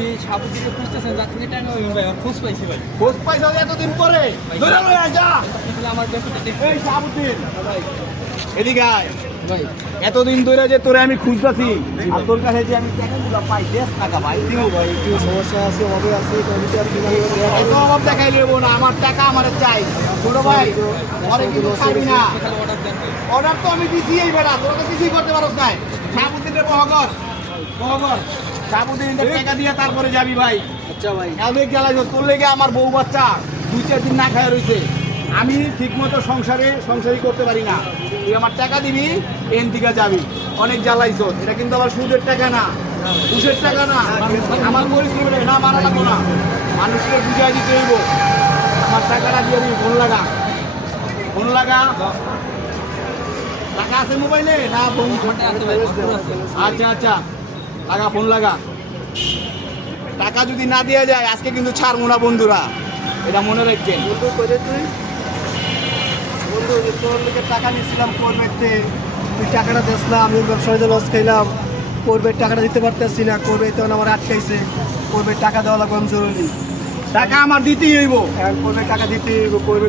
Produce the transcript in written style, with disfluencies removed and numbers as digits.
যে সাবুদ্দিকে খুঁজতেছেন যার থেকে টাকা পাবেন ভাই, আর খোঁজ পাইছি ভাই। খোঁজ পাইছো এতদিন পরে? ধরে লয়ে যা। তাহলে আমার ব্যাপারটা দেখতে এই সাবুদ্দিন, ভাই। এদিকে আয়। ভাই এতদিন ধরে যে তোরে আমি খুঁজতেছি, আর তোর কাছে যে আমি টাকাগুলো পাই, দেশ টাকা ভাই দিও ভাই। একটু সমস্যা আছে, অভাবে আছে, কমিটি আছে, এত অভাব দেখাই নেবো না, আমার টাকা আমার চাই। ছোট ভাই, পরে কিন্তু খাবি না। খালি অর্ডার দেন ভাই। অর্ডার তো আমি দিছি এই বেটা, তোরা তো কিছুই করতে পারস না। সাবুদ্দিনের বহগর সাবুদ্দিনের টাকা দিয়ে তারপরে যাবি ভাই। আচ্ছা ভাই, অনেক গেলাই তোর লেগে আমার বউ বাচ্চা 2-4 দিন না খায় রয়েছে। আমি ঠিক মতো সংসারই করতে পারি না। তুই আমার টাকা দিবি, এন দিকে যাবি। অনেক জ্বালাইছ, এটা কিন্তু আবার সুদের টাকা না, ঘুষের টাকা না। আমার পরিশ্রমের না মারা লাগবো না, মানুষকে বুঝাই দিতে হইব। আমার টাকাটা দিয়ে দিবি। ফোন লাগা টাকা আছে মোবাইলে না? ঘন্টা আছে ভাই, ঘন্টা আছে। আচ্ছা আচ্ছা, লাগা, ফোন লাগা। টাকা যদি না দেওয়া যায় আজকে কিন্তু ছাড়বো না বন্ধুরা, এটা মনে রাখবেন। বন্ধু করে তুই বন্ধু, তোর লোকের টাকা নিয়েছিলাম করবেতে, তুই টাকাটা দিস না, আমি ব্যবসায়ীতে লস খাইলাম, করবে টাকাটা দিতে পারতেছি না, করবে তখন আমার আটকাইছে, করবে টাকা দেওয়া লাগবে আমি জরুরি, টাকা আমার দিতেই হইব। এখন করবে টাকা দিতে করবে